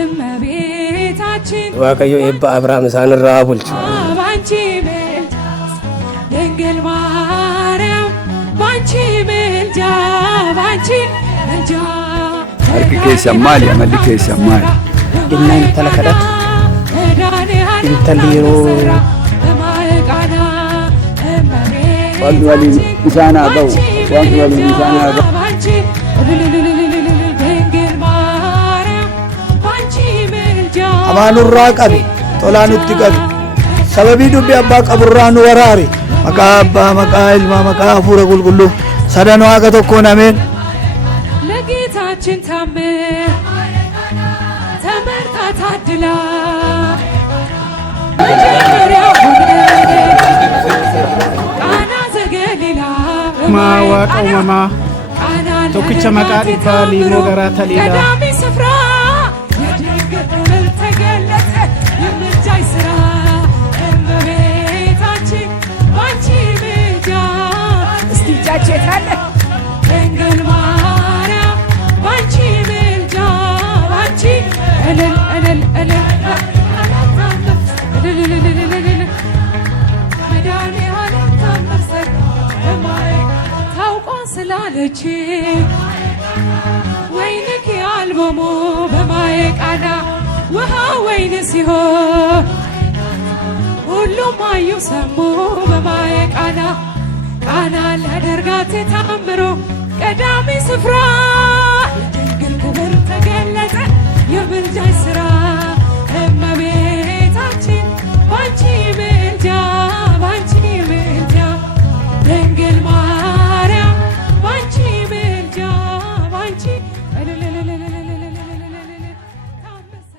እመቤታችን ዋቀዮ ኤባ አብርሃም ሳንራ ቡልች ባንቺ ምልጃ ድንግል ማርያም ባንቺ ምልጃ ባንቺ ምልጃ አርክኬ ሰማል ያመልኬ ሰማል እናን ተለከዳት እንተሊሮ ወልወሊ ኢሳና ጋው ወልወሊ ኢሳና ጋው አማኑራ ቀቢ ጦላኑት ቀቢ ሰበቢ ዱቢ አባ ቀብራኑ ወራሪ መቃ አባ መቃ ኢልማ መቃ አፉረ ጉልጉሉ ሰደኑ አገ ተኮን አሜን ለጌታችን ታምር ተመርጣ ታድላ ቃና ዘገሊላ ማዋቀው ማማ ቶክቸ መቃዲ ባሊ ሞገራ ተሊላ ቀዳሚ ስፍራ የድንግል ተገለጠ የምልጃይ ስራ እመቤታችን ባንቺ ምልጃ እስቲ እጃችሁ የታለ ድንግል ማርያም ባንቺ ምልጃ ባንቺ እልል እልል እልል መድኃኒዓለም ታመሰል ታውቋን ስላለች ወይንክ አልቦሞ በማየ ቃና ውሃ ወይን ሲሆን ሁሉም አዩ ሰሙ በማየ ቃና ቃና ሊያደርጋት ታምሮ ቀዳሚ ስፍራ